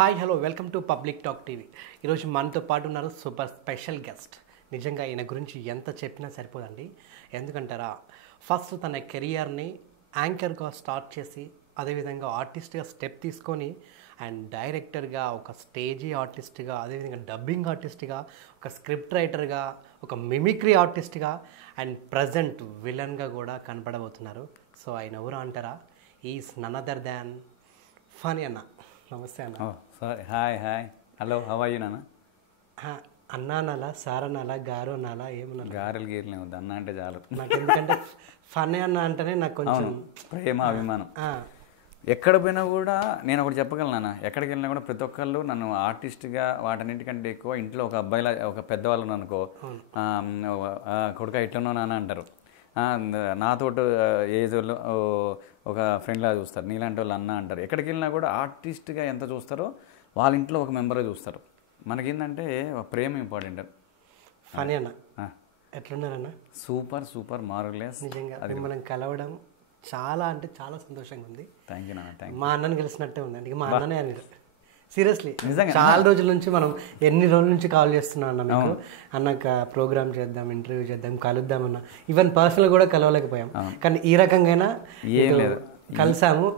Hi hello welcome to public talk TV. ఈరోజు మనతో పాటు ఉన్నారు సూపర్ స్పెషల్ గెస్ట్. నిజంగా ఈయన గురించి ఎంత చెప్పినా సరిపోదండి. ఎందుకంటారా, ఫస్ట్ తన కెరియర్ని యాంకర్గా స్టార్ట్ చేసి అదేవిధంగా ఆర్టిస్ట్గా స్టెప్ తీసుకొని అండ్ డైరెక్టర్గా, ఒక స్టేజీ ఆర్టిస్ట్గా, అదేవిధంగా డబ్బింగ్ ఆర్టిస్ట్గా, ఒక స్క్రిప్ట్ రైటర్గా, ఒక మిమిక్రీ ఆర్టిస్ట్గా అండ్ ప్రజెంట్ విలన్గా కూడా కనపడబోతున్నారు. సో ఆయన ఎవరు అంటారా, is none other than Phani అన్న. నమస్తే అన్న. Sorry, hi hi hello, how are you నాన్న? అన్నా అనాలా, సార్ అనాలా, గారు అనాలా, ఏమన్నా? గారెలు గీరలు ఏమవుతుంది, అన్న అంటే చాలు నాకు. ఎందుకంటే ఫనీ అన్న అంటేనే నాకు కొంచెం ప్రేమ, అభిమానం. ఎక్కడ పోయినా కూడా నేను ఒకటి చెప్పగలను నాన్న, ఎక్కడికి వెళ్ళినా కూడా ప్రతి ఒక్కళ్ళు నన్ను ఆర్టిస్ట్గా వాటన్నిటికంటే ఎక్కువ ఇంట్లో ఒక అబ్బాయిలా, ఒక పెద్దవాళ్ళని అనుకో, కొడుక ఇట్లనో నాన్న అంటారు. నాతోటి ఏజ్ వాళ్ళు ఒక ఫ్రెండ్లా చూస్తారు, నీలాంటి వాళ్ళు అన్న అంటారు. ఎక్కడికి వెళ్ళినా కూడా ఆర్టిస్ట్గా ఎంత చూస్తారో వాళ్ళ ఇంట్లో ఒక మెంబరే చూస్తారు. మనకేంటంటే ప్రేమ ఇంపార్టెంట్. ఫనీ అన్న ఎట్లున్నారన్న? Super super, marvellous. నిజంగా మనం కలవడం చాలా అంటే చాలా సంతోషంగా ఉంది. థ్యాంక్ యూ నాన్న, థ్యాంక్ యూ. మా అన్నని కలిసినట్టే ఉందండి. మా అన్ననే అని సీరియస్లీ నిజంగా చాలా రోజుల నుంచి మనం ఎన్ని రోజుల నుంచి కాల్ చేస్తున్నాం అన్న మీకు. అన్నక ప్రోగ్రామ్ చేద్దాం, ఇంటర్వ్యూ చేద్దాం, కలుద్దాం అన్న. ఈవెన్ పర్సనల్ కూడా కలవలేకపోయాం, కానీ ఈ రకంగా ఏం లేదు కలిసాము.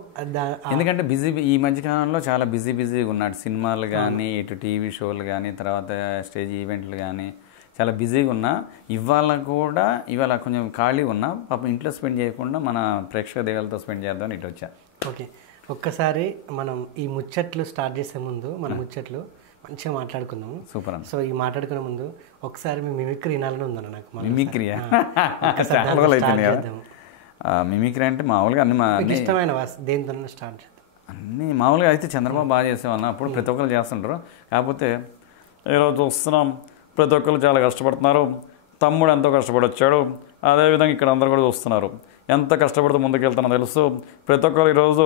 ఎందుకంటే బిజీ, ఈ మధ్యకాలంలో చాలా బిజీగా ఉన్నాడు. సినిమాలు కానీ, ఇటు టీవీ షోలు కానీ, తర్వాత స్టేజ్ ఈవెంట్లు కానీ చాలా బిజీగా ఉన్నా. ఇవాళ కొంచెం ఖాళీ ఉన్నా, పాపం ఇంట్లో స్పెండ్ చేయకుండా మన ప్రేక్షక దేవాలతో స్పెండ్ చేద్దామని ఇటు వచ్చా. ఓకే, ఒక్కసారి మనం ఈ ముచ్చట్లు స్టార్ట్ చేసే ముందు మన ముచ్చట్లు మంచిగా మాట్లాడుకుందాము. సూపర్ అన్న. సో ఈ మాట్లాడుకునే ముందు ఒకసారి మీ మిమిక్రీ వినాలని ఉందన్న నాకు. మిమిక్రీయా? మిమిక్రీ అంటే మామూలుగా అన్ని ఇష్టమైన దేంతో స్టార్ట్ చేద్దాం. అన్నీ మామూలుగా అయితే చంద్రబాబు బాగా చేసేవాళ్ళం, అప్పుడు ప్రతి ఒక్కరు చేస్తుంటారు. కాకపోతే ఈరోజు చూస్తున్నాం, ప్రతి ఒక్కరు చాలా కష్టపడుతున్నారు. తమ్ముడు ఎంతో కష్టపడి వచ్చాడు, అదేవిధంగా ఇక్కడ అందరూ కూడా చూస్తున్నారు ఎంత కష్టపడుతూ ముందుకెళ్తున్నా తెలుసు. ప్రతి ఒక్కరు ఈరోజు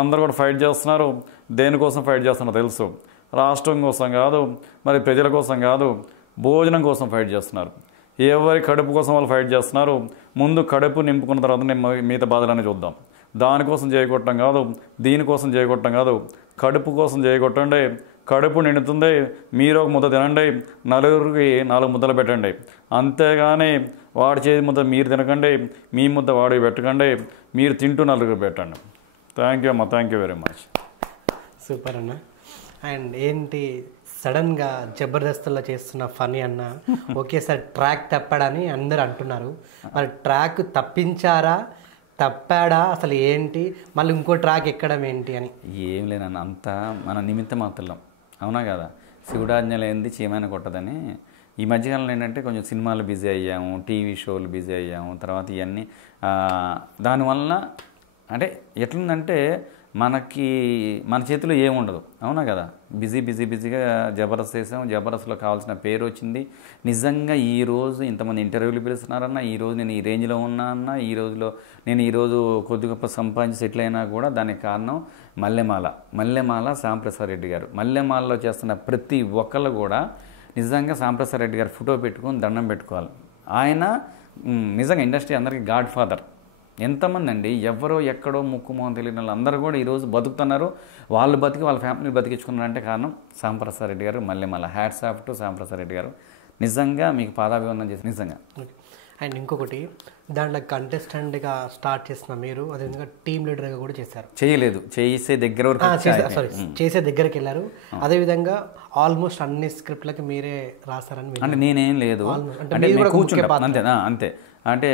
అందరూ కూడా ఫైట్ చేస్తున్నారు. దేనికోసం ఫైట్ చేస్తున్నారో తెలుసు. రాష్ట్రం కోసం కాదు, మరి ప్రజల కోసం కాదు, భోజనం కోసం ఫైట్ చేస్తున్నారు. ఎవరి కడుపు కోసం వాళ్ళు ఫైట్ చేస్తున్నారు. ముందు కడుపు నింపుకున్న తర్వాత మిగతా బాధలన్నీ చూద్దాం. దానికోసం చేయగొట్టడం కాదు, దీనికోసం చేయగొట్టడం కాదు, కడుపు కోసం చేయగొట్టండి. కడుపు నిండుతుంది, మీరు ఒక ముద్ద తినండి, నలుగురికి 4 ముద్దలు పెట్టండి. అంతేగాని వాడి చేతి ముద్ద మీరు తినకండి, మీ ముద్ద వాడికి పెట్టకండి, మీరు తింటూ నలుగురికి పెట్టండి. థ్యాంక్ యూ అమ్మ, thank you very much. Super అన్న. అండ్ ఏంటి సడన్గా జబర్దస్త్లో చేస్తున్న ఫనీ అన్న ఒకేసారి ట్రాక్ తప్పాడని అందరు అంటున్నారు. మరి ట్రాక్ తప్పించారా, తప్పాడా, అసలు ఏంటి, మళ్ళీ ఇంకో ట్రాక్ ఎక్కడం ఏంటి అని? ఏం లేనన్న, అంతా మన నిమిత్త మాత్రం, అవునా కదా? శివుడాజ్ఞ లేనిది చీమైన కొట్టదని. ఈ మధ్యకాలంలో ఏంటంటే కొంచెం సినిమాలు బిజీ అయ్యాము, టీవీ షోలు బిజీ అయ్యాము, తర్వాత ఇవన్నీ దానివల్ల అంటే ఎట్లుందంటే మనకి మన చేతిలో ఏముండదు, అవునా కదా? బిజీగా జబర్దస్త్ చేసాం, జబర్దస్త్లో కావాల్సిన పేరు వచ్చింది. నిజంగా ఈరోజు ఇంతమంది ఇంటర్వ్యూలు పిలుస్తున్నారన్న, ఈరోజు నేను ఈ రేంజ్లో ఉన్నా అన్న, నేను ఈరోజు కొద్ది గొప్ప సంపాదించి సెటిల్ అయినా కూడా దానికి కారణం మల్లెమాల శ్యాంప్రసాద్ రెడ్డి గారు. మల్లెమాలలో చేస్తున్న ప్రతి ఒక్కళ్ళు కూడా నిజంగా శ్యాంప్రసాద్ రెడ్డి గారు ఫోటో పెట్టుకొని దండం పెట్టుకోవాలి. ఆయన నిజంగా ఇండస్ట్రీ అందరికీ గాడ్ ఫాదర్. ఎంతమంది అండి, ఎవరో ఎక్కడో ముక్కు మొహం తెలియని వాళ్ళు అందరూ కూడా ఈరోజు బతుకుతున్నారు. వాళ్ళు బతికి వాళ్ళ ఫ్యామిలీ బతికించుకున్నారంటే కారణం శ్యాంప్రసాద్ రెడ్డి గారు, Mallemala. Hats off to Shyamprasad Reddy గారు. నిజంగా మీకు పాదాభివందనం చేసి నిజంగా. అండ్ ఇంకొకటి, దాంట్లో కంటెస్టెంట్గా స్టార్ట్ చేసిన మీరు అదేవిధంగా టీమ్ లీడర్గా కూడా చేశారు. చేయలేదు, చేసే దగ్గర చేసే దగ్గరికి వెళ్ళారు. అదేవిధంగా ఆల్మోస్ట్ అన్ని స్క్రిప్ట్లకి మీరే రాస్తారని. అంటే నేనేం లేదు, అంటే కూర్చుంటా అంతే. అంటే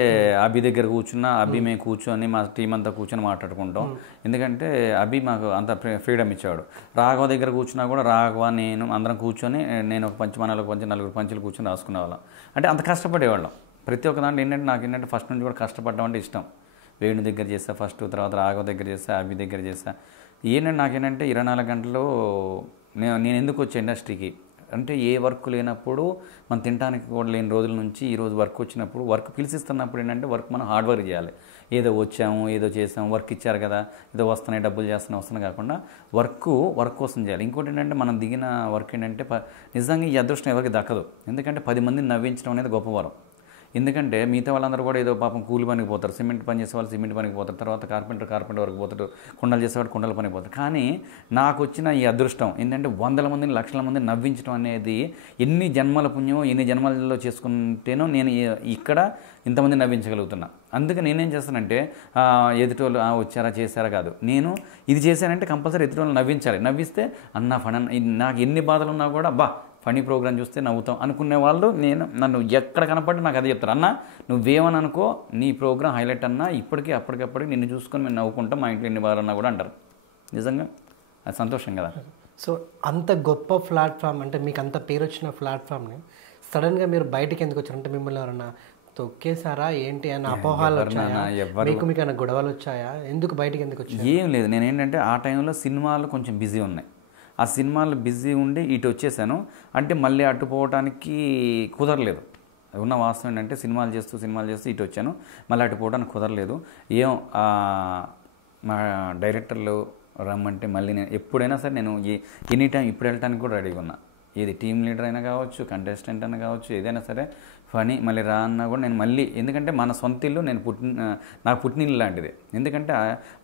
అభి దగ్గర కూర్చున్నా, మేము కూర్చొని మా టీం అంతా కూర్చొని మాట్లాడుకుంటాం. ఎందుకంటే అభి మాకు అంత ఫ్రీడమ్ ఇచ్చాడు. రాఘవ దగ్గర కూర్చున్నా కూడా రాఘవ నేను అందరం కూర్చొని, నేను ఒక పంచి, మనలో కొంచెం 4 పంచులు కూర్చొని రాసుకునేవాళ్ళం. అంటే అంత కష్టపడేవాళ్ళం. ప్రతి ఒక్క దాంట్లో ఏంటంటే నాకు ఫస్ట్ నుంచి కూడా కష్టపడడం అంటే ఇష్టం. వేణు దగ్గర చేస్తా ఫస్ట్, తర్వాత రాఘవ దగ్గర చేస్తా, అభి దగ్గర చేస్తా. నాకేంటంటే 24 గంటలు నేను ఎందుకు వచ్చే ఇండస్ట్రీకి అంటే, ఏ వర్క్ లేనప్పుడు మనం తినడానికి కూడా లేని రోజుల నుంచి ఈరోజు వర్క్ వచ్చినప్పుడు, వర్క్ పిలిచిస్తున్నప్పుడు ఏంటంటే మనం హార్డ్ వర్క్ చేయాలి. ఏదో వచ్చాము, ఏదో చేసాము, వర్క్ ఇచ్చారు కదా, ఏదో వస్తున్నాయి, డబ్బులు వస్తున్నాయి కాకుండా వర్క్ కోసం చేయాలి. ఇంకోటి ఏంటంటే మనం దిగిన వర్క్ ఏంటంటే నిజంగా ఈ అదృష్టం ఎవరికి దక్కదు. ఎందుకంటే 10 మందిని నవ్వించడం అనేది గొప్ప వరం. ఎందుకంటే మిగతా వాళ్ళందరూ కూడా ఏదో పాపం కూలి పనికి పోతారు, సిమెంట్ పని చేసే వాళ్ళు సిమెంట్ పనికి పోతారు, తర్వాత కార్పెంటర్ వరకు పోతాడు, కుండలు చేసేవాడు కుండల పనికి పోతారు. కానీ నాకు వచ్చిన ఈ అదృష్టం ఏంటంటే 100 మందిని 1,00,000 మందిని నవ్వించడం అనేది ఎన్ని జన్మల పుణ్యమో ఎన్ని జన్మలలో చేసుకుంటేనో నేను ఇక్కడ ఇంతమంది నవ్వించగలుగుతున్నా. అందుకే నేనేం చేస్తానంటే ఎదుటోళ్ళు వచ్చారా చేశారా కాదు, నేను ఇది చేశానంటే కంపల్సరీ ఎదుటోళ్ళు నవ్వించాలి. నవ్విస్తే అన్న ఫన్, నాకు ఎన్ని బాధలు ఉన్నా కూడా ఫనీ ప్రోగ్రామ్ చూస్తే నవ్వుతాం అనుకునే వాళ్ళు నన్ను ఎక్కడ కనపడి నాకు అదే చెప్తారు, అన్న నువ్వేమని అనుకో నీ ప్రోగ్రామ్ హైలైట్ అన్నా ఇప్పటికీ అప్పటికప్పటికి నిన్ను చూసుకొని మేము నవ్వుకుంటాం, మా ఇంట్లో ఎన్ని బాధలు అన్నా కూడా అంటారు. నిజంగా అది సంతోషం కదా. సో అంత గొప్ప ప్లాట్ఫామ్ అంటే మీకు అంత పేరు వచ్చిన ప్లాట్ఫామ్ని సడన్గా మీరు బయటకి ఎందుకు వచ్చారు? అంటే మిమ్మల్ని ఎవరన్నా తొక్కేసారా ఏంటి అని అపోహాలు వచ్చాయా? మీకు ఏమైనా గొడవలు వచ్చాయా? ఎందుకు బయటకి ఎందుకు వచ్చారు? ఏం లేదు, నేనేంటంటే ఆ టైంలో సినిమాలు కొంచెం బిజీ ఉన్నాయి. ఆ సినిమాలు బిజీ ఉండి ఇటు వచ్చేసాను. అంటే మళ్ళీ అటు పోవడానికి కుదరలేదు. ఉన్న వాస్తవం ఏంటంటే సినిమాలు చేస్తూ ఇటు వచ్చాను, మళ్ళీ అటు పోవడానికి కుదరలేదు. మా డైరెక్టర్లు రమ్మంటే మళ్ళీ నేను ఎప్పుడైనా సరే నేను ఎనీ టైం ఇప్పుడు వెళ్ళటానికి కూడా రెడీగా ఉన్నా. ఏది టీమ్ లీడర్ అయినా కావచ్చు, కంటెస్టెంట్ అయినా కావచ్చు, ఏదైనా సరే ఫనీ మళ్ళీ రా అన్నా కూడా నేను మళ్ళీ, ఎందుకంటే మన సొంత ఇల్లు నాకు పుట్టినిల్లు లాంటిది. ఎందుకంటే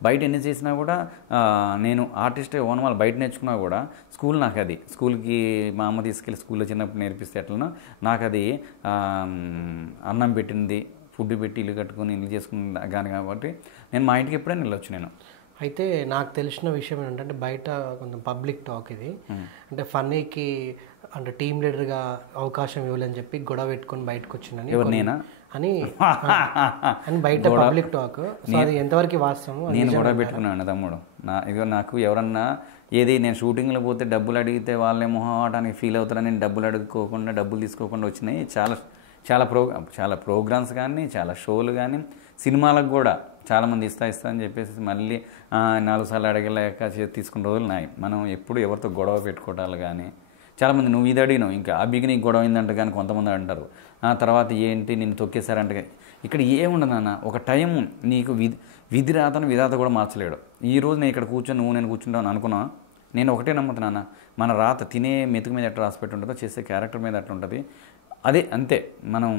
బయట ఎన్ని చేసినా కూడా నేను ఆర్టిస్ట్ ఓనమాలు బయట నేర్చుకున్నా కూడా స్కూల్ నాకు అది స్కూల్కి మా అమ్మ తీసుకెళ్ళి స్కూల్లో చిన్నప్పుడు నేర్పిస్తే ఎట్లనో నాకు అది అన్నం పెట్టింది, ఫుడ్ పెట్టి ఇల్లు కట్టుకుని ఇల్లు చేసుకుని కానీ కాబట్టి నేను మా ఇంటికి ఎప్పుడైనా వెళ్ళొచ్చు. నేను అయితే నాకు తెలిసిన విషయం ఏంటంటే బయట కొంచెం పబ్లిక్ టాక్ ఇది, అంటే ఫన్నీకి అంటే టీమ్ లీడర్గా అవకాశం ఇవ్వాలని చెప్పి గొడవ పెట్టుకొని బయటకు వచ్చిందని అని బయట పబ్లిక్ టాక్. సో అది ఎంతవరకు వాస్తవం? నేను గొడవ పెట్టుకున్నాను తమ్ముడు. నాకు ఎవరన్నా ఏది నేను షూటింగ్లో పోతే డబ్బులు అడిగితే వాళ్ళే మొహమాటానికి ఫీల్ అవుతారని నేను డబ్బులు తీసుకోకుండా వచ్చినాయి చాలా ప్రోగ్రామ్స్ కానీ చాలా షోలు కానీ సినిమాలకు కూడా చాలామంది ఇస్తా అని చెప్పేసి మళ్ళీ 4 సార్లు అడగలేక తీసుకున్న రోజులు నాయి. మనం ఎప్పుడు ఎవరితో గొడవ పెట్టుకోవటాలు కానీ చాలామంది నువ్వు ఇది అడిగినావు ఇంకా అబ్బికి నీకు గొడవ అయిందంట కానీ కొంతమంది అంటారు. తర్వాత ఏంటి నిన్ను తొక్కేశారంట. ఇక్కడ ఏముండదు నాన్న, ఒక టైం నీకు విధిరాత కూడా మార్చలేడు. ఈరోజు నేను ఇక్కడ నేను కూర్చుంటాను అనుకున్నా, నేను ఒకటే నమ్ముతున్నాను, మన రాత తినే మెతుకు మీద ఎట్లా రాసి పెట్టి ఉంటుందో చేసే క్యారెక్టర్ మీద ఎట్లా ఉంటుంది అదే అంతే. మనం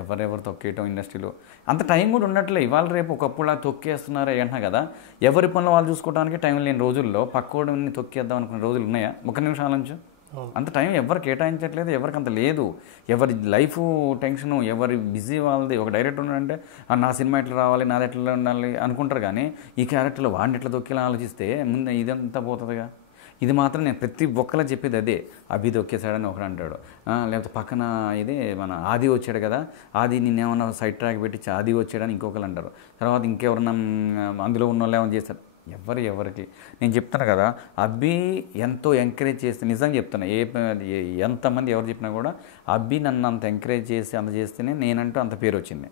ఎవరెవరు తొక్కేయటం ఇండస్ట్రీలో అంత టైం కూడా ఉండట్లే. ఇవాళ రేపు ఒకప్పుడులా తొక్కేస్తున్నారా ఏంటన్నా కదా, ఎవరి పనులు వాళ్ళు చూసుకోవడానికి టైం లేని రోజుల్లో పక్కోడిని తొక్కేద్దాం అనుకునే రోజులు ఉన్నాయా? 1 నిమిషాల నుంచి అంత టైం ఎవరు కేటాయించట్లేదు, ఎవరికి అంత లేదు. ఎవరి లైఫ్ టెన్షను, ఎవరి బిజీ వాళ్ళది. ఒక డైరెక్టర్ ఉన్నాడంటే నా సినిమా ఎట్లా రావాలి, నాది ఎట్లా ఉండాలి అనుకుంటారు. కానీ ఈ క్యారెక్టర్లో వాడిని ఎట్లా తొక్కేలా ఆలోచిస్తే ముందు ఇదంతా పోతుందిగా. ఇది మాత్రం నేను ప్రతి ఒక్కలా చెప్పేది అదే. అభి తొక్కేశాడని ఒకడు అంటాడు, లేకపోతే పక్కన ఇది మన ఆది వచ్చాడు కదా, ఆది నిన్నేమన్నా సైడ్ ట్రాక్ పెట్టించి ఆది వచ్చాడని ఇంకొకరు అంటారు. తర్వాత ఇంకెవరన్నా అందులో ఉన్న వాళ్ళు ఏమైనా చేస్తారు. ఎవరికి నేను చెప్తాను కదా, అబ్బి ఎంతో ఎంకరేజ్ చేస్తే నిజంగా చెప్తాను, ఎంతమంది ఎవరు చెప్పినా కూడా అబ్బి నన్ను అంత ఎంకరేజ్ చేసి అంత చేస్తేనే నేనంటూ అంత పేరు వచ్చింది.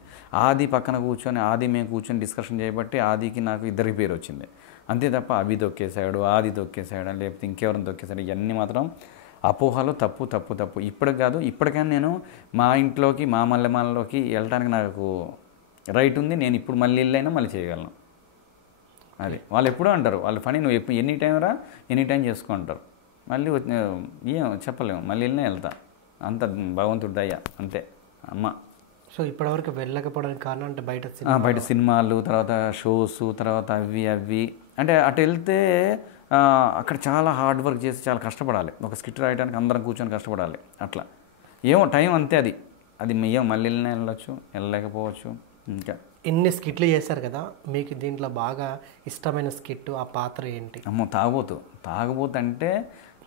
ఆది పక్కన కూర్చొని మేము కూర్చొని డిస్కషన్ చేయబట్టి ఆదికి నాకు ఇద్దరికి పేరు వచ్చింది. అంతే తప్ప అభి తొక్కేశాడు, ఆది తొక్కేశాడు, లేకపోతే ఇంకెవరిని తొక్కేశాడు, ఇవన్నీ మాత్రం అపోహలు. తప్పు. ఇప్పటికి కాదు, ఇప్పటికైనా నేను మా ఇంట్లోకి మా మల్లెమాలలోకి వెళ్ళడానికి నాకు రైట్ ఉంది. నేను ఇప్పుడు మళ్ళీ వెళ్ళైనా మళ్ళీ చేయగలను. అది వాళ్ళు ఎప్పుడూ అంటారు, వాళ్ళ పని నువ్వు ఎనీ టైం చేసుకుంటారు. మళ్ళీ ఏం చెప్పలేము, మళ్ళీ వెళ్ళినా వెళ్తా. అంత భగవంతుడి దయ అంతే అమ్మ. సో ఇప్పటివరకు వెళ్ళకపోవడానికి కారణం అంటే బయట సినిమాలు, తర్వాత షోస్, తర్వాత అవి అంటే అటు వెళ్తే అక్కడ చాలా హార్డ్ వర్క్ చేసి చాలా కష్టపడాలి. ఒక స్కిట్ రాయడానికి అందరం కూర్చొని కష్టపడాలి. అట్లా ఏమో టైం అంతే. అది మళ్ళీ వెళ్ళినా వెళ్ళొచ్చు, వెళ్ళలేకపోవచ్చు. ఇంకా ఎన్ని స్కిట్లు చేశారు కదా, మీకు దీంట్లో బాగా ఇష్టమైన స్కిట్ ఆ పాత్ర ఏంటి? అమ్మో తాగుబోతు అంటే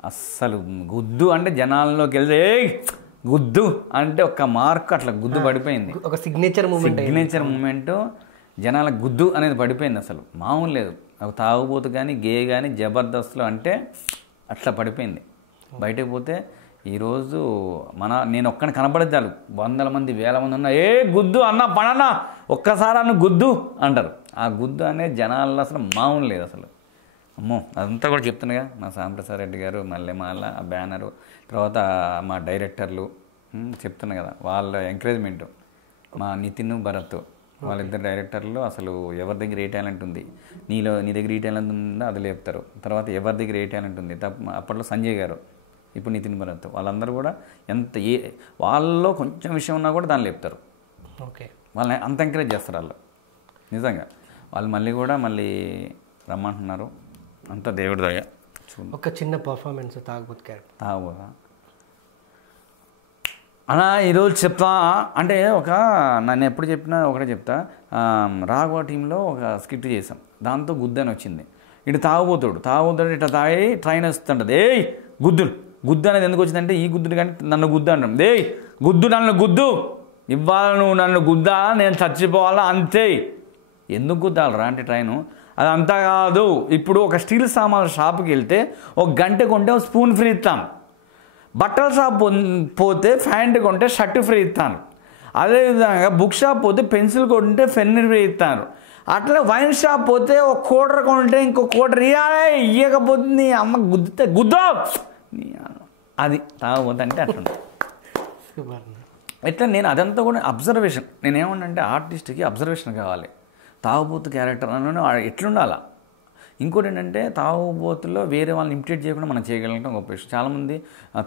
అస్సలు గుద్దు అంటే జనాల్లోకి వెళ్తే గుద్దు అంటే ఒక మార్క్ అట్లా గుద్దు పడిపోయింది. ఒక సిగ్నేచర్ మూమెంట్ జనాల గుద్దు అనేది పడిపోయింది. అసలు మామూలు లేదు. ఒక తాగుబోతు కానీ గే కానీ జబర్దస్త్లో అంటే అట్లా పడిపోయింది. బయటకు పోతే ఈరోజు నేను ఒక్కడిని కనపడేది చాలు, 100 మంది 1000 మంది ఉన్నా గుద్దు అన్న పడన్నా ఒక్కసారి అన్న గుద్దు అంటారు. ఆ గుద్దు అనేది జనాల్లో అసలు మామూలు లేదు అసలు. అమ్మో అదంతా కూడా చెప్తున్నాగా మా సాంప్రసాద్ రెడ్డి గారు, మల్లెమాల, ఆ బ్యానరు, తర్వాత మా డైరెక్టర్లు చెప్తున్నా కదా, వాళ్ళ ఎంకరేజ్మెంట్. మా నితిన్, భరత్ వాళ్ళిద్దరు డైరెక్టర్లు అసలు ఎవరి దగ్గర ఏ టాలెంట్ ఉంది, నీ దగ్గర ఏ టాలెంట్ ఉందో అది లేపుతారు. తర్వాత ఎవరి దగ్గర ఏ టాలెంట్ ఉంది, అప్పట్లో సంజయ్ గారు, ఇప్పుడు నితిన్ భరత్, వాళ్ళందరూ కూడా వాళ్ళలో కొంచెం విషయం ఉన్నా కూడా దాన్ని లేపుతారు. ఓకే. వాళ్ళని అంత ఎంకరేజ్ చేస్తారు వాళ్ళు నిజంగా. వాళ్ళు మళ్ళీ రమ్మంటున్నారు, అంత దేవుడి దయ. ఒక చిన్న పర్ఫార్మెన్స్ తాగుబోతు క్యారెక్టర్. తాగుబోతా అలా ఈరోజు చెప్తా అంటే నన్ను ఎప్పుడు చెప్పినా ఒకటే చెప్తా. రాఘవ టీంలో ఒక స్కిట్ చేసాం, దాంతో గుద్దు అని వచ్చింది. ఇటు తాగుబోతాడు ఇట్లా తాగి ట్రైన్ వస్తుంటుంది. గుద్దు అనేది ఎందుకు వచ్చిందంటే ఈ గుద్దుడు కానీ నన్ను గుద్దు అంటాం. నన్ను గుద్దు ఇవ్వాలి, నువ్వు నన్ను గుద్దా, నేను చచ్చిపోవాలా అంతే. ఎందుకు గుద్దాలరా అంటే ట్రైను అది అంతా కాదు. ఇప్పుడు ఒక స్టీల్ సామాన్ల షాప్కి వెళ్తే ఒక గంట కొంటే ఒక స్పూన్ ఫ్రీ ఇస్తాం, బట్టల షాప్ పోతే ప్యాంట్ కొంటే షర్ట్ ఫ్రీ ఇస్తాను, అదేవిధంగా బుక్ షాప్ పోతే పెన్సిల్ కొంటే పెన్ ఫ్రీ ఇస్తాను, అట్లా వైన్ షాప్ పోతే ఒక కోటర్ కొంటే ఇంకో కోటర్ ఇవ్వకపోతే నీ అమ్మ గుద్దో అది తాగబోతే అంటే అట్లా. ఎట్లా నేను అదంతా కూడా అబ్జర్వేషన్. నేనేమన్నా ఆర్టిస్ట్కి అబ్జర్వేషన్ కావాలి. తాగుబోతు క్యారెక్టర్ అని ఎట్లుండాలా. ఇంకోటి ఏంటంటే తాగుబోతుల్లో వేరే వాళ్ళని ఇమిటేట్ చేయకుండా మనం చేయగలగడం గొప్ప విషయం. చాలామంది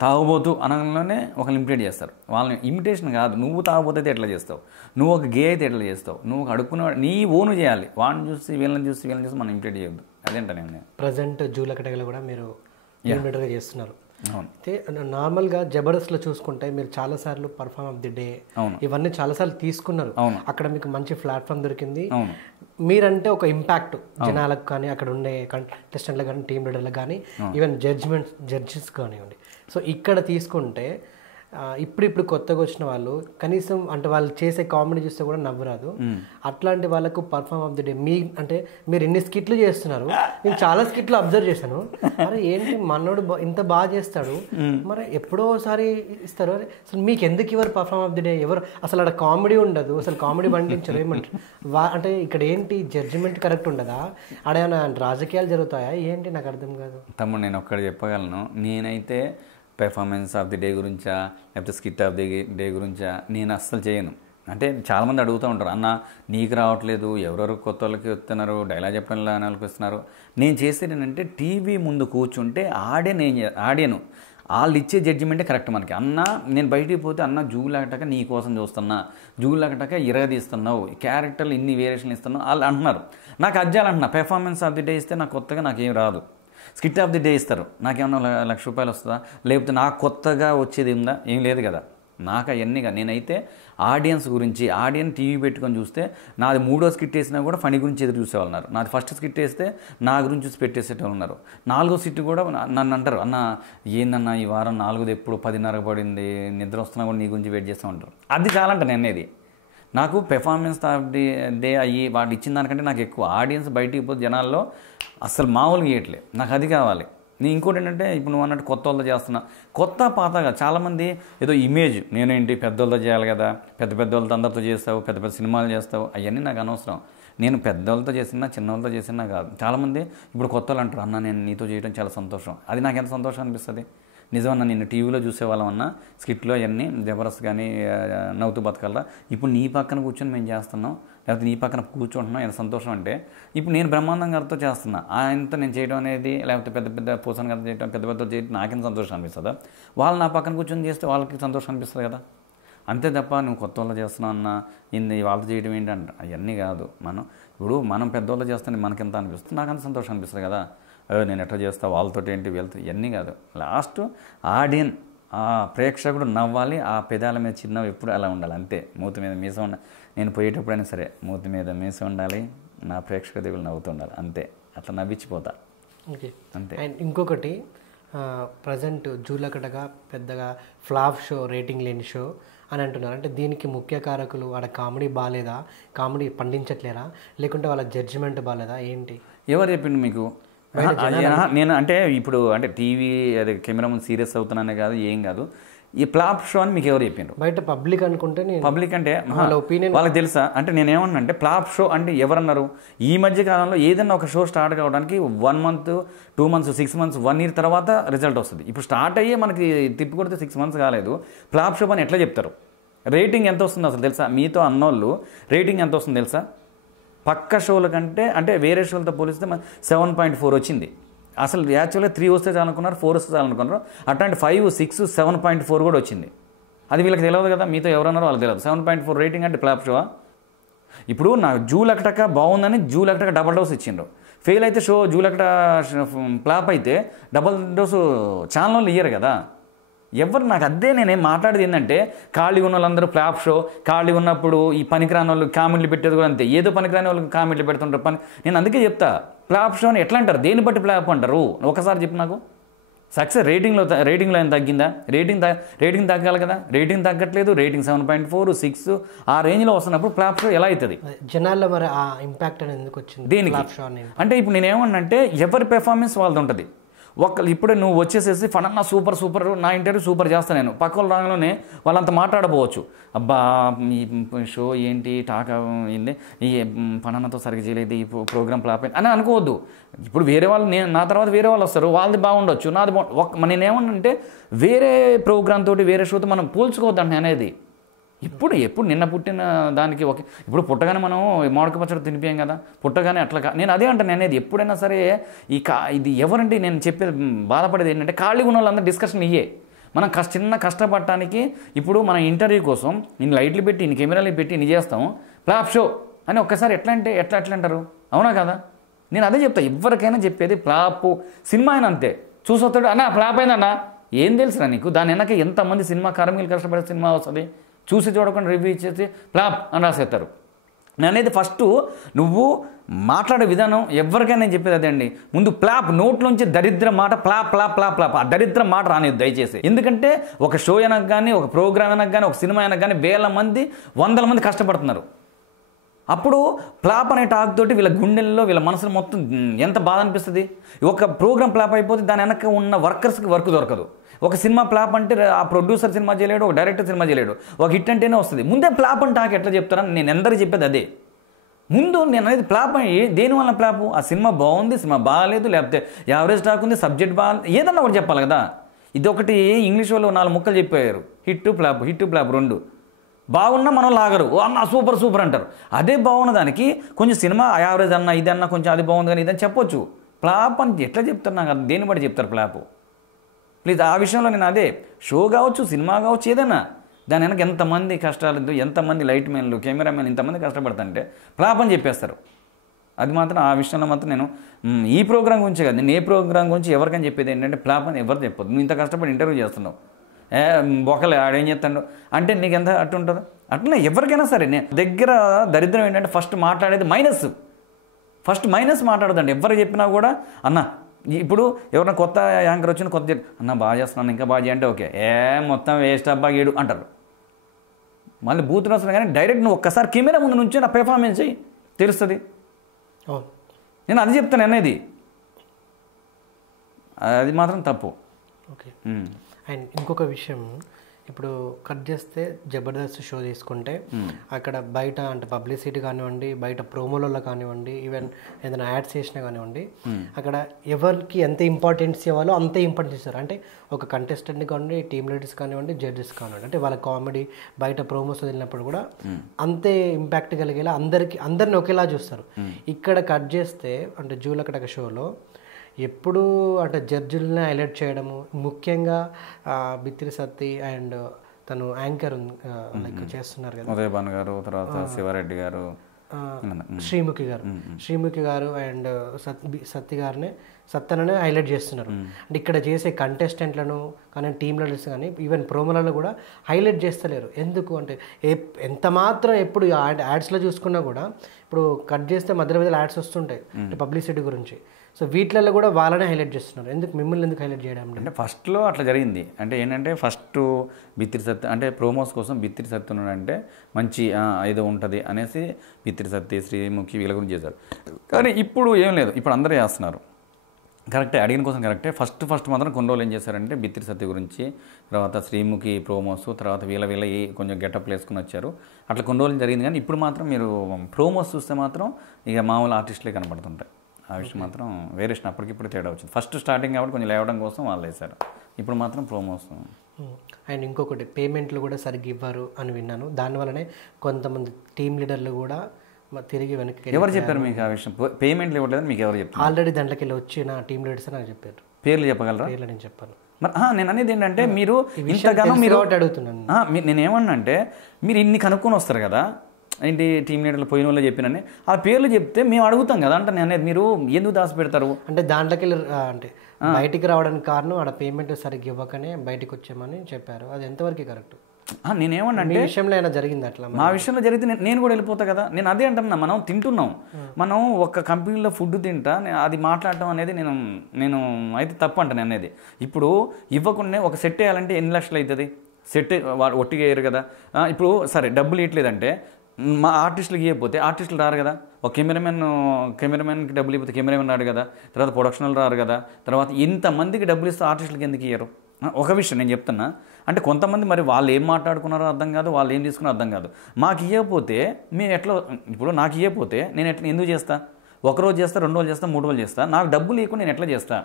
తాగుబోతు అనగానే ఒకరిని ఇమిటేట్ చేస్తారు. వాళ్ళని ఇమిటేషన్ కాదు, నువ్వు తాగుబోతు అయితే ఎట్లా చేస్తావు, నువ్వు ఒక గే అయితే ఎట్లా చేస్తావు, నువ్వు ఒక అడుక్కున్న నీ ఓను చేయాలి. వాడిని చూసి వీళ్ళని చూసి మనం ఇమిటేట్ చేయొద్దు. అదేంట నేను ప్రజెంట్ జూలకటగలో కూడా మీరు ఇమిటేట్గా చేస్తున్నారు. అవును. అయితే నార్మల్గా జబర్దస్త్లో చూసుకుంటే మీరు చాలాసార్లు పర్ఫార్మ్ ఆఫ్ ది డే ఇవన్నీ చాలాసార్లు తీసుకున్నారు. అక్కడ మీకు మంచి ప్లాట్ఫామ్ దొరికింది. మీరంటే ఒక ఇంపాక్ట్ జనాలకు కానీ అక్కడ ఉండే కంటెస్టెంట్లకు కానీ టీమ్ లీడర్లకు కానీ ఈవెన్ జడ్జెస్ కానివ్వండి. సో ఇక్కడ తీసుకుంటే ఇప్పుడు కొత్తగా వచ్చిన వాళ్ళు కనీసం అంటే వాళ్ళు చేసే కామెడీ చూస్తే కూడా నవ్వురాదు. అట్లాంటి వాళ్ళకు పర్ఫార్మ్ ఆఫ్ ది డే అంటే మీరు ఎన్ని స్కిట్లు చేస్తున్నారు, నేను చాలా స్కిట్లు అబ్జర్వ్ చేశాను. అరే ఏంటి మనోడు ఇంత బాగా చేస్తాడు, మరి ఎప్పుడో ఒకసారి ఇస్తారు. అసలు మీకు ఎందుకు ఇవ్వరు పర్ఫార్మ్ ఆఫ్ ది డే? ఎవరు అసలు అక్కడ కామెడీ ఉండదు, అసలు కామెడీ పండించరు ఏమంటారు? అంటే ఇక్కడ ఏంటి జడ్జిమెంట్ కరెక్ట్ ఉండదా? ఆడేమైనా రాజకీయాలు జరుగుతాయా ఏంటి? నాకు అర్థం కాదు తమ్ముడు. నేను ఒక్కటి చెప్పగలను, నేనైతే పెర్ఫార్మెన్స్ ఆఫ్ ది డే గురించా లేకపోతే స్కిట్ ఆఫ్ ది డే గురించా నేను అస్సలు చేయను. అంటే చాలామంది అడుగుతూ ఉంటారు, అన్న నీకు రావట్లేదు, ఎవరెవరు కొత్త వాళ్ళకి వస్తున్నారు, డైలాగ్ చెప్పడం వాళ్ళకి వస్తున్నారు. నేను చేసేది ఏంటంటే టీవీ ముందు కూర్చుంటే ఆడియను వాళ్ళు ఇచ్చే జడ్జిమెంటే కరెక్ట్ మనకి. అన్న నేను బయటికి పోతే అన్న జూలాగటాక నీ కోసం చూస్తున్నా, జూలాగటాక ఇరగదీస్తున్నావు, క్యారెక్టర్లు ఇన్ని వేరియేషన్లు ఇస్తున్నావు వాళ్ళు అంటున్నారు. నాకు అజ్జాలంటున్నా పెర్ఫార్మెన్స్ ఆఫ్ ది డే ఇస్తే నాకు కొత్తగా నాకేం రాదు. స్కిట్ ఆఫ్ ది డే ఇస్తారు, నాకేమన్నా ₹1,00,000 వస్తుందా? లేకపోతే నాకు కొత్తగా వచ్చేది ఉందా? ఏం లేదు కదా. నాకు అవన్నీగా నేనైతే ఆడియన్స్ గురించి టీవీ పెట్టుకొని చూస్తే నాది 3వ స్కిట్ వేసినా కూడా ఫనీ గురించి ఎదురు చూసేవాళ్ళు ఉన్నారు. నాది ఫస్ట్ స్కిట్ వేస్తే నా గురించి చూసి పెట్టేసేటోళ్ళు ఉన్నారు. 4వ స్కిట్ కూడా నన్ను అంటారు, అన్న ఏందన్నా ఈ వారం 4ది ఎప్పుడు 10:30 పడింది, నిద్ర వస్తున్నా కూడా నీ గురించి వెయిట్ చేస్తూ ఉంటారు. అది చాలంట నేను అనేది. నాకు పెర్ఫార్మెన్స్ ఆఫ్ ది డే అయ్యి వాడు ఇచ్చిన దానికంటే నాకు ఎక్కువ ఆడియన్స్ బయటికి పోతే జనాల్లో అసలు మామూలుగా ఇవ్వట్లే, నాకు అది కావాలి. నేను ఇంకోటి ఏంటంటే ఇప్పుడు నువ్వు అన్నట్టు కొత్త వాళ్ళతో చేస్తున్నా, కొత్త పాతగా చాలామంది ఏదో ఇమేజ్ నేనేంటి పెద్దోళ్ళతో చేయాలి కదా, పెద్ద వాళ్ళతో అందరితో చేస్తావు, పెద్ద సినిమాలు చేస్తావు, అవన్నీ నాకు అనవసరం. నేను పెద్దవాళ్ళతో చేసినా చిన్నవాళ్ళతో చేసినా కాదు. చాలామంది ఇప్పుడు కొత్త వాళ్ళు అంటారు, అన్న నేను నీతో చేయడం చాలా సంతోషం. అది నాకు ఎంత సంతోషం అనిపిస్తుంది. నిజమన్నా నిన్ను టీవీలో చూసేవాళ్ళమన్నా స్కిట్లో అవన్నీ జబర్దస్త్ కానీ నవ్వుతూ బతకాలరా, ఇప్పుడు నీ పక్కన కూర్చొని మేము చేస్తున్నాం, లేకపోతే నీ పక్కన కూర్చుంటున్నాం, ఎంత సంతోషం అంటే. ఇప్పుడు నేను బ్రహ్మాండం గారితో చేస్తున్నా, ఆయనతో నేను చేయడం అనేది, లేకపోతే పెద్ద పోసన్ గారితో చేయడం, పెద్ద చేయడం నాకేం సంతోషం అనిపిస్తుందా? వాళ్ళు నా పక్కన కూర్చొని చేస్తే వాళ్ళకి సంతోషం అనిపిస్తుంది కదా. అంతే తప్ప నువ్వు కొత్త వాళ్ళు చేస్తున్నావు అన్న వాళ్ళతో చేయడం ఏంటంటే అవన్నీ కాదు. మనం పెద్దవాళ్ళు చేస్తే మనకెంత అనిపిస్తుంది, నాకంత సంతోషం అనిపిస్తుంది కదా. నేను ఎట్లా చేస్తా వాళ్ళతో ఏంటి వీళ్ళతో, ఇవన్నీ కాదు. లాస్ట్ ఆడియన్ ప్రేక్షకుడు నవ్వాలి, ఆ పెదాల మీద చిన్నవి ఎప్పుడు అలా ఉండాలి అంతే. మూతి మీద మీసం ఉండాలి, నేను పోయేటప్పుడైనా సరే మూతి మీద మీసం ఉండాలి, నా ప్రేక్షక దేవుళ్ళు నవ్వుతుండాలి అంతే. అట్లా నవ్వించిపోతా అంతే. అండ్ ఇంకొకటి ప్రజెంట్ జూలకటగా పెద్దగా ఫ్లాప్ షో, రేటింగ్ లేని షో అని అంటున్నారు. అంటే దీనికి ముఖ్య కారకులు ఆడ కామెడీ బాగాలేదా, కామెడీ పండించట్లేరా, లేకుంటే వాళ్ళ జడ్జిమెంట్ బాగాలేదా ఏంటి? ఎవరు చెప్పిండు మీకు? నేను అంటే ఇప్పుడు అంటే టీవీ అది కెమెరా ముందు సీరియస్ అవుతున్నానే కాదు, ఏం కాదు. ఈ ఫ్లాప్ షో అని మీకు ఎవరు చెప్పారు? బయట పబ్లిక్ అనుకుంటే, పబ్లిక్ అంటే వాళ్ళకి తెలుసా? అంటే నేనేమన్నా అంటే ఫ్లాప్ షో అంటే ఎవరన్నారు? ఈ మధ్య కాలంలో ఏదైనా ఒక షో స్టార్ట్ కావడానికి 1 month, 2 months, 6 months, 1 year తర్వాత రిజల్ట్ వస్తుంది. ఇప్పుడు స్టార్ట్ అయ్యే మనకి తిప్పి కొడితే 6 months కాలేదు. ఫ్లాప్ షో అని ఎట్లా చెప్తారు? రేటింగ్ ఎంత వస్తుంది అసలు తెలుసా? మీతో అన్నోళ్ళు రేటింగ్ ఎంత వస్తుంది తెలుసా? పక్క షోల కంటే అంటే వేరే షోలతో పోలిస్తే 7.4 వచ్చింది. అసలు యాక్చువల్గా 3 వస్తే చాలనుకున్నారు, 4 వస్తే చాలనుకున్నారు. అట్లాంటి 5, 6, 7.4 కూడా వచ్చింది. అది వీళ్ళకి తెలియదు కదా, మీతో ఎవరన్నారో వాళ్ళకి తెలియదు. 7.4 రేటింగ్ అంటే ఫ్లాప్ షో. ఇప్పుడు నా జూ లకటక బాగుందని జూ లకటక డబల్ డోస్ ఇచ్చిండ్రు. ఫెయిల్ అయితే షో జూ లకట ఫ్లాప్ అయితే డబల్ డోసు ఛానల్ వాళ్ళు ఇయ్యరు కదా. ఎవరు నాకు అదే నేనేం మాట్లాడేది ఏంటంటే, ఖాళీ ఉన్న వాళ్ళందరూ ఫ్లాప్ షో, ఖాళీ ఉన్నప్పుడు ఈ పనికిరాని వాళ్ళు కామెంట్లు పెట్టేది కూడా అంతే. ఏదో పనికిరాని వాళ్ళకి కామెంట్లు పెడుతుంటారు పని. నేను అందుకే చెప్తా, ఫ్లాప్ షో అని ఎట్లా అంటారు, దేన్ని బట్టి ఫ్లాప్ అంటారు ఒకసారి చెప్పు నాకు. సక్సెస్ రేటింగ్లో ఏం తగ్గిందా? రేటింగ్ తగ్గాలి కదా, రేటింగ్ తగ్గట్లేదు. రేటింగ్ 7.4, 6 ఆ రేంజ్లో వస్తున్నప్పుడు ఫ్లాప్ షో ఎలా అవుతుంది? జనాల్లో మరి ఆ ఇంపాక్ట్ అనేది ఎందుకు వచ్చింది దేనికి అంటే, ఇప్పుడు నేనేమన్నంటే ఎవరి పెర్ఫార్మెన్స్ వాళ్ళది ఉంటుంది. ఇప్పుడే నువ్వు వచ్చేసేసి ఫనన్నా సూపర్ నా ఇంటర్వ్యూ సూపర్ చేస్తాను నేను, పక్క వాళ్ళు రాగానే వాళ్ళంతా మాట్లాడపోవచ్చు, అబ్బా ఈ షో ఏంటి టాక్ అయింది, ఈ ఫనన్నాతో సరిగ్గా చేయలేదు, ఈ ప్రోగ్రామ్ ఫ్లాప్ అయింది అని అనుకోవద్దు. ఇప్పుడు వేరే వాళ్ళు నా తర్వాత వేరే వాళ్ళు వస్తారు, వాళ్ళది బాగుండొచ్చు, నాది నేనేమన్నంటే వేరే ప్రోగ్రామ్ తోటి వేరే షోతో మనం పోల్చుకోవద్దండి అనేది. ఎప్పుడు నిన్న పుట్టిన దానికి ఇప్పుడు పుట్టగానే మనం మామిడికాయ పచ్చడి తినిపోయాం కదా, పుట్టగానే అట్లా నేను అదే అంటాను అనేది. ఎప్పుడైనా సరే ఇది ఎవరంటే నేను చెప్పేది బాధపడేది ఏంటంటే, ఖాళీగా ఉన్న వాళ్ళందరూ డిస్కషన్ ఇయ్యే. మనం చిన్న కష్టపడటానికి ఇప్పుడు మన ఇంటర్వ్యూ కోసం ఇన్ని లైట్లు పెట్టి ఇన్ని కెమెరాలు పెట్టి ఇన్ని చేస్తాం, ఫ్లాప్ షో అని ఒక్కసారి ఎట్లా అంటారు, అవునా కదా? నేను అదే చెప్తా, ఎవరికైనా చెప్పేది ఫ్లాప్ సినిమా అయినా అంతే. చూసొస్తాడు అన్న ఫ్లాప్ అయిందన్నా, ఏం తెలుసురా నీకు, దాని వెనక ఎంతమంది సినిమా కార్మికులు కష్టపడే సినిమా వస్తుంది, చూసి చూడకుండా రివ్యూ ఇచ్చేసి ఫ్లాప్ అని రాసేస్తారు. నేను అనేది ఫస్ట్ నువ్వు మాట్లాడే విధానం ఎవరికైనా నేను చెప్పేది అదే అండి. ముందు ఫ్లాప్ నోట్లోంచి దరిద్ర మాట ఫ్లాప్ ఫ్లాప్ ఫ్లాప్ ఫ్లాప్ ఆ దరిద్ర మాట రానిది దయచేసి. ఎందుకంటే ఒక షో అయినాక కానీ, ఒక ప్రోగ్రామ్ అయినాక కానీ, ఒక సినిమా అయినాక కానీ 1000 మంది 100 మంది కష్టపడుతున్నారు. అప్పుడు ఫ్లాప్ అనే టాక్ తోటి వీళ్ళ గుండెల్లో వీళ్ళ మనసులో మొత్తం ఎంత బాధ అనిపిస్తుంది. ఒక ప్రోగ్రామ్ ఫ్లాప్ అయిపోతే దాని వెనక ఉన్న వర్కర్స్కి వర్క్ దొరకదు. ఒక సినిమా ఫ్లాప్ అంటే ఆ ప్రొడ్యూసర్ సినిమా చేయలేడు, ఒక డైరెక్టర్ సినిమా చేయలేడు, ఒక హిట్ అంటేనే వస్తుంది. ముందే ఫ్లాప్ అని టాక్ ఎట్లా చెప్తారని నేను అందరికీ చెప్పేది అదే. ముందు నేను అనేది ఫ్లాప్ దేనివల్ల ఫ్లాపు, ఆ సినిమా బాగుంది, సినిమా బాగాలేదు, లేకపోతే యావరేజ్ టాక్ ఉంది, సబ్జెక్ట్ బాగా ఏదన్నా ఒకటి చెప్పాలి కదా. ఇది ఒకటి ఇంగ్లీష్ వాళ్ళు 4 ముక్కలు చెప్పారు, హిట్ ఫ్లాప్ 2 బాగున్నా మనం లాగరు, అన్న సూపర్ అంటారు. అదే బాగున్న దానికి కొంచెం సినిమా యావరేజ్ అన్న ఇదన్నా కొంచెం అది బాగుంది కానీ ఇదని చెప్పొచ్చు. ఫ్లాప్ అని ఎట్లా చెప్తారు నాకు దేన్ని బట్టి చెప్తారు ఫ్లాపు? ప్లీజ్ ఆ విషయంలో నేను అదే, షో కావచ్చు, సినిమా కావచ్చు, ఏదైనా దాని వెనక ఎంతమంది కష్టాలు, ఎంతమంది లైట్ మ్యాన్లు, కెమెరామెన్ ఇంతమంది కష్టపడతాంటే ఫ్లాప్ అని చెప్పేస్తారు. అది మాత్రం ఆ విషయంలో మాత్రం నేను ఈ ప్రోగ్రామ్ గురించి కాదు, నేను ఏ ప్రోగ్రామ్ గురించి ఎవరికని చెప్పేది ఏంటంటే ఫ్లాప్ అని ఎవరు చెప్పొద్దు. నువ్వు ఇంత కష్టపడి ఇంటర్వ్యూ చేస్తున్నావు, బొక్కలే ఆడేం చేస్తాడు అంటే నీకు ఎంత అట్టు ఉంటుందో అట్లనే ఎవరికైనా సరే. నేను దగ్గర దరిద్రం ఏంటంటే ఫస్ట్ మాట్లాడేది మైనస్ మాట్లాడదండి. ఎవరు చెప్పినా కూడా అన్న ఇప్పుడు ఎవరైనా కొత్త యాంకర్ వచ్చిన కొత్త అన్న బాగా చేస్తున్నాను ఇంకా బాగా చేయంటే ఓకే, మొత్తం వేస్ట్ అబ్బా గీడు అంటారు. మళ్ళీ బూతులు వస్తున్నాయి కానీ డైరెక్ట్ నువ్వు ఒక్కసారి కెమెరా ముందు నుంచి నా పెర్ఫార్మెన్స్ అయ్యి తెలుస్తుంది. నేను అది చెప్తాను అనేది, అది మాత్రం తప్పు. ఓకే. అండ్ ఇంకొక విషయం, ఇప్పుడు కట్ చేస్తే జబర్దస్త్ షో తీసుకుంటే అక్కడ బయట అంటే పబ్లిసిటీ కానివ్వండి, బయట ప్రోమోలలో కానివ్వండి, ఈవెన్ ఏదైనా యాడ్స్ చేసినా కానివ్వండి, అక్కడ ఎవరికి ఎంత ఇంపార్టెన్స్ ఇవ్వాలో అంతే ఇంపార్టెన్స్ ఇస్తారు. అంటే ఒక కంటెస్టెంట్ కానివ్వండి, టీమ్ లీడర్స్ కానివ్వండి, జడ్జెస్ కానివ్వండి, అంటే వాళ్ళ కామెడీ బయట ప్రోమోస్ వదిలినప్పుడు కూడా అంతే ఇంపాక్ట్ కలిగేలా అందరిని ఒకేలా చూస్తారు. ఇక్కడ కట్ చేస్తే అంటే జూలకటక షోలో ఎప్పుడు అంటే జడ్జిల్ని హైలైట్ చేయడము, ముఖ్యంగా బిత్తిరి సత్తి అండ్ తను యాంకర్ లైక్ చేస్తున్నారు కదా, ఉదయ్ భాను గారు, తర్వాత శివారెడ్డి గారు, శ్రీముఖి గారు అండ్ సత్తి గారిని సత్తననే హైలైట్ చేస్తున్నారు. అంటే ఇక్కడ చేసే కంటెస్టెంట్లను కానీ టీమ్ లీడర్స్ కానీ ఈవెన్ ప్రోమోలలో కూడా హైలైట్ చేస్తలేరు. ఎందుకు అంటే ఎంత మాత్రం ఎప్పుడు యాడ్స్లో చూసుకున్నా కూడా ఇప్పుడు కట్ చేస్తే మధ్యలో యాడ్స్ వస్తుంటాయి అంటే పబ్లిసిటీ గురించి. సో వీటిలలో కూడా వాళ్ళనే హైలైట్ చేస్తున్నారు. మిమ్మల్ని ఎందుకు హైలైట్ చేయడం అంటే ఫస్ట్లో అట్లా జరిగింది. అంటే ఏంటంటే ఫస్ట్ బిత్తిరి సత్తి అంటే ప్రోమోస్ కోసం బిత్తిరి సత్తి ఉన్నాడంటే మంచి ఏదో ఉంటుంది అనేసి బిత్తిరి సత్తి, శ్రీముఖి వీళ్ళ గురించి చేశారు. కానీ ఇప్పుడు ఏం లేదు, ఇప్పుడు అందరూ చేస్తున్నారు. కరెక్టే, అడిగిన కోసం కరెక్టే. ఫస్ట్ మాత్రం కొన్ని రోజులు ఏం చేశారంటే బిత్తిరి సత్తి గురించి, తర్వాత శ్రీముఖి ప్రోమోస్, తర్వాత వీళ్ళ కొంచెం గెటప్ వేసుకుని వచ్చారు. అట్లా కొన్ని రోజులు జరిగింది. కానీ ఇప్పుడు మాత్రం మీరు ప్రోమోస్ చూస్తే మాత్రం ఇక మామూలు ఆర్టిస్టులే కనపడుతుంటాయి. ఆ విషయం మాత్రం వేరియేషన్ అప్పటికిప్పుడు తేడా వచ్చింది. ఫస్ట్ స్టార్టింగ్ కాబట్టి కొంచెం లేవడం కోసం వాళ్ళు వేశారు. ఇప్పుడు మాత్రం ప్రోమోస్. అండ్ ఇంకొకటి పేమెంట్లు కూడా సరిగ్గా ఇవ్వరు అని విన్నాను. దానివల్లనే కొంతమంది టీమ్ లీడర్లు కూడా తిరిగి వెనక్కి. ఎవరు చెప్పారు మీకు ఆ విషయం? పేమెంట్లు ఇవ్వట్లేదని మీకు ఎవరు చెప్పారు? ఆల్రెడీ దాంట్లోకి వెళ్ళి వచ్చిన టీమ్ లీడర్స్ నాకు చెప్పారు. పేర్లు చెప్పగలరా? పేర్లు నేను చెప్పాను. మరి నేను అనేది ఏంటంటే మీరు ఇంతగానో మీరు అడుగుతున్నాను, నేనేమన్నా అంటే మీరు ఇన్ని కనుక్కొని వస్తారు కదా, ఏంటి టీం లీడర్లు పోయిన వాళ్ళు చెప్పినని ఆ పేర్లు చెప్తే మేము అడుగుతాం కదా అంటే నేను అనేది మీరు ఎందుకు దాచిపెడతారు అంటే దాంట్లోకి అంటే బయటికి రావడానికి కారణం ఆడ పేమెంట్ సరిగ్గా ఇవ్వకనే బయటకు వచ్చామని చెప్పారు. అది ఎంతవరకు కరెక్ట్? నేనేమన్నా అంటే విషయంలో అయినా జరిగింది అట్లా? మా విషయంలో జరిగితే నేను కూడా వెళ్ళిపోతా కదా. నేను అదే అంటున్నా, మనం తింటున్నాం, మనం ఒక కంపెనీలో ఫుడ్ తింటా అది మాట్లాడటం అనేది నేను అయితే తప్పు అంటాను అనేది. ఇప్పుడు ఇవ్వకుండా ఒక సెట్ వేయాలంటే ఎన్ని లక్షలు అవుతుంది? సెట్ ఒట్టిగా వేయరు కదా. ఇప్పుడు సరే డబ్బులు ఇవ్వట్లేదంటే మా ఆర్టిస్టులకి ఇవ్వకపోతే ఆర్టిస్టులు రారు కదా. ఒక కెమెరామెన్కి డబ్బులు ఇవ్వకపోతే కెమెరామెన్ రాడు కదా, తర్వాత ప్రొడక్షనల్ రారు కదా, తర్వాత ఇంతమందికి డబ్బులు ఇస్తే ఆర్టిస్టులకి ఎందుకు ఇయ్యరు? ఒక విషయం నేను చెప్తున్నా, అంటే కొంతమంది మరి వాళ్ళు ఏం మాట్లాడుకున్నారో అర్థం కాదు, వాళ్ళు ఏం తీసుకున్నారో అర్థం కాదు. మాకు ఇవ్వకపోతే మేము ఎట్లా, ఇప్పుడు నాకు ఇవ్వకపోతే నేను ఎట్లా ఎందుకు చేస్తా? ఒకరోజు చేస్తా, 2 రోజులు చేస్తా, 3 రోజులు చేస్తా, నాకు డబ్బులు ఇవ్వకుండా నేను ఎట్లా చేస్తా?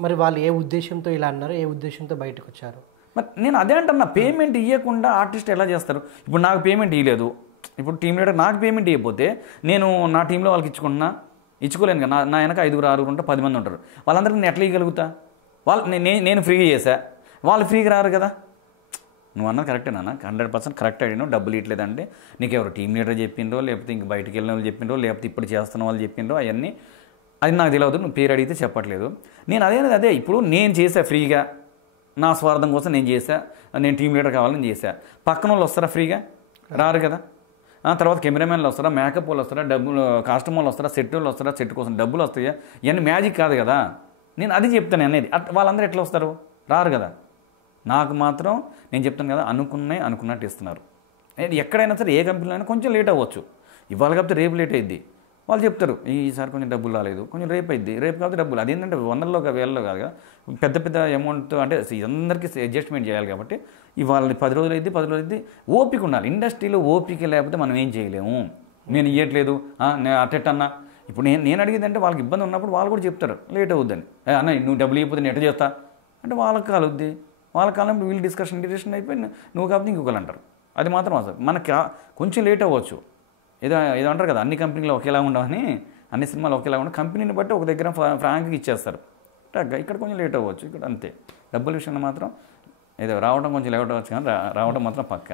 మరి వాళ్ళు ఏ ఉద్దేశంతో ఇలా అన్నారు, ఏ ఉద్దేశంతో బయటకు వచ్చారు? మరి నేను అదే అంటున్నా, పేమెంట్ ఇవ్వకుండా ఆర్టిస్ట్ ఎలా చేస్తారు? ఇప్పుడు నాకు పేమెంట్ ఇవ్వలేదు, ఇప్పుడు టీం లీడర్ నాకు పేమెంట్ ఇవ్వకపోతే నేను నా టీంలో వాళ్ళకి ఇచ్చుకోలేను కదా. నా వెనక 5 6 ఉంటారు, 10 మంది ఉంటారు, వాళ్ళందరికీ నేను ఎట్లా ఇవ్వగలుగుతా? నేను ఫ్రీగా చేశా, వాళ్ళు ఫ్రీగా రారు కదా. నువ్వు అన్నది కరెక్టే నాన్న, 100% కరెక్ట్ అడిగినావు. డబ్బులు ఇవ్వట్లేదంటే నీకు ఎవరు టీం లీడర్ చెప్పిండ్రో, లేకపోతే ఇంక బయటికి వెళ్ళిన వాళ్ళు చెప్పిండ్రో, లేకపోతే ఇప్పుడు చేస్తున్న వాళ్ళు చెప్పిండ్రో, అవన్నీ అది నాకు తెలియదు. నువ్వు పేరు అడిగితే చెప్పట్లేదు. నేను అదే ఇప్పుడు నేను చేసా ఫ్రీగా, నా స్వార్థం కోసం నేను చేశా, నేను టీం లీడర్ కావాలని చేశా. పక్కన వాళ్ళు వస్తారా? ఫ్రీగా రారు కదా. తర్వాత కెమెరామెన్లు వస్తారా, మేకప్ వాళ్ళు వస్తారా, డబ్బులు కాస్ట్యూమ్ వాళ్ళు వస్తారా, సెట్ వాళ్ళు వస్తారా, సెట్ కోసం డబ్బులు వస్తాయా? ఇవన్నీ మ్యాజిక్ కాదు కదా. నేను అది చెప్తాను అనేది. వాళ్ళందరూ ఎట్లా వస్తారు? రారు కదా. నాకు మాత్రం నేను చెప్తాను కదా, అనుకున్నట్టు ఇస్తున్నారు. ఎక్కడైనా సరే ఏ కంపెనీలో అయినా కొంచెం లేట్ అవ్వచ్చు. ఇవాళ కాకపోతే రేపు లేట్ అయ్యిద్ది. వాళ్ళు చెప్తారు ఈసారి కొంచెం డబ్బులు రాలేదు, కొంచెం రేపు అయింది, రేపు కాకపోతే డబ్బులు. అదేంటంటే 100లో 1000లో కాదు, పెద్ద అమౌంట్, అంటే అందరికీ అడ్జస్ట్మెంట్ చేయాలి కాబట్టి ఇవాళ 10 రోజులు అయింది, 10 రోజులు అయింది. ఓపిక ఉండాలి. ఇండస్ట్రీలో ఓపిక లేకపోతే మనం ఏం చేయలేము. నేను ఇవ్వట్లేదు అట్టన్నా, ఇప్పుడు నేను అడిగేది అంటే వాళ్ళకి ఇబ్బంది ఉన్నప్పుడు వాళ్ళు కూడా చెప్తారు లేట్ అవుద్దని. అన్న నువ్వు డబ్బులు ఇవ్వకపోతే నేను ఎట్లా చేస్తా అంటే వాళ్ళకి కాలుద్ది. వాళ్ళ కాలంలో వీళ్ళు డిస్కషన్ అయిపోయి నువ్వు కాబట్టి ఇంకొకరు అంటారు. అది మాత్రం అసలు మనకి కొంచెం లేట్ అవ్వచ్చు. ఏదో అంటారు కదా, అన్ని కంపెనీలు ఒకేలా ఉండవని, అన్ని సినిమాలు ఒకేలా ఉండవు, కంపెనీని బట్టి ఒక దగ్గర ఫ్రాంక్గా ఇచ్చేస్తారు. ఇక్కడ కొంచెం లేట్ అవ్వచ్చు, ఇక్కడ అంతే. డబ్బుల విషయంలో మాత్రం ఏదో రావడం కొంచెం లేట్ అవ్వచ్చు, కానీ రావడం మాత్రం పక్క.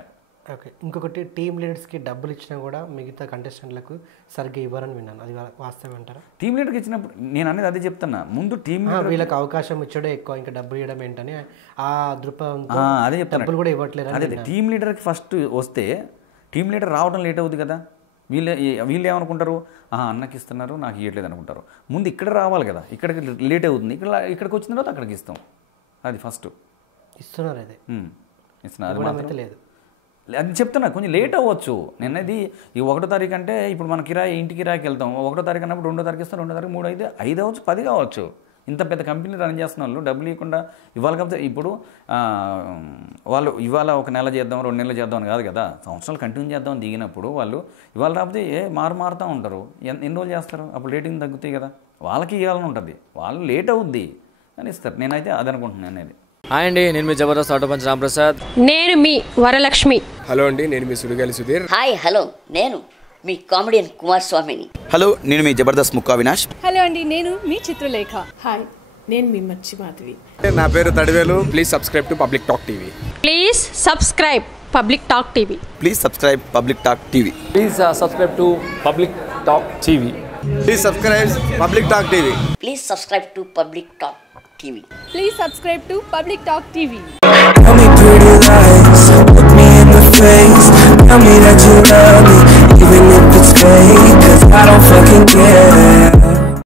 ఓకే. ఇంకొకటి, టీమ్ లీడర్స్కి డబ్బులు ఇచ్చినా కూడా మిగతా కంటెస్టెంట్లకు సరిగ్గా ఇవ్వరని విన్నాను, అది వాస్తవం అంటారా? టీమ్ లీడర్కి ఇచ్చినప్పుడు నేను అనేది అదే చెప్తున్నా, ముందు టీమ్ వీళ్ళకి అవకాశం ఇచ్చడే ఎక్కువ, ఇంకా డబ్బులు ఇవ్వడం ఏంటని ఆ దృక్పథంతో అదే చెప్తాను. డబ్బులు కూడా ఇవ్వట్లేదు. అదే టీమ్ లీడర్కి ఫస్ట్ వస్తే టీమ్ లీడర్ రావడం లేట్ అవుతుంది కదా. వీళ్ళు ఏమనుకుంటారు, అన్నకి ఇస్తున్నారు నాకు ఇవ్వట్లేదు అనుకుంటారు. ముందు ఇక్కడ రావాలి కదా, ఇక్కడికి లేట్ అవుతుంది, ఇక్కడికి వచ్చిన తర్వాత అక్కడికి ఇస్తాం. అది ఫస్ట్ ఇస్తున్నారు, అదే ఇస్తున్నారు, అది మాత్రం లేదు. అది చెప్తున్నా కొంచెం లేట్ అవ్వచ్చు. నేనది ఈ 1వ తారీఖు అంటే ఇప్పుడు మన ఇంటి కిరాయికి వెళ్తాం, 1వ తారీఖు అన్నప్పుడు 2వ తారీఖు ఇస్తాం, 2వ తారీఖు 3 అయితే 5 అవ్వచ్చు, 10 కావచ్చు. ఇంత పెద్ద కంపెనీ రన్ చేస్తున్న వాళ్ళు డబ్బులు ఇవ్వకుండా ఇవ్వాలి. కాకపోతే ఇప్పుడు వాళ్ళు ఇవాళ 1 నెల చేద్దాం, 2 నెలలు చేద్దాం అని కాదు కదా, సంవత్సరాలు కంటిన్యూ చేద్దామని దిగినప్పుడు వాళ్ళు ఇవాళ రాకపోతే మారుతూ ఉంటారు. ఎన్ని రోజులు చేస్తారు, అప్పుడు రేటింగ్ తగ్గుతాయి కదా. వాళ్ళకి ఇవ్వాలని ఉంటుంది, వాళ్ళు లేట్ అవుద్ది అని ఇస్తారు. నేనైతే అది అనుకుంటున్నాను అనేది. హాయ్ అండి, నేను మీ జబర్దస్త్ ఆటో పంచ్ రాంప్రసాద్. నేను మీ వరలక్ష్మి. హలో అండి, నేను మీ సుడిగాలి సుధీర్. హాయ్ హలో, నేను మీ కామెడియన్ కుమార్ స్వామిని. హలో, నేను మీ జబర్దస్త్ ముక్కా వినాష్. హలో అండి, నేను మీ చిత్రలేఖ. హాయ్, నేను మీ మచ్చి మాధవి. నా పేరు Thadivelu. Please subscribe to public talk TV. Please subscribe public talk TV. Please subscribe public talk TV. Please subscribe to public talk TV. Please subscribe public talk TV. Please subscribe to public talk TV. Please subscribe to public talk TV. Tell me pretty lies, look me in the face. Tell me that you love me, even if it's fake, 'cause I don't fucking care.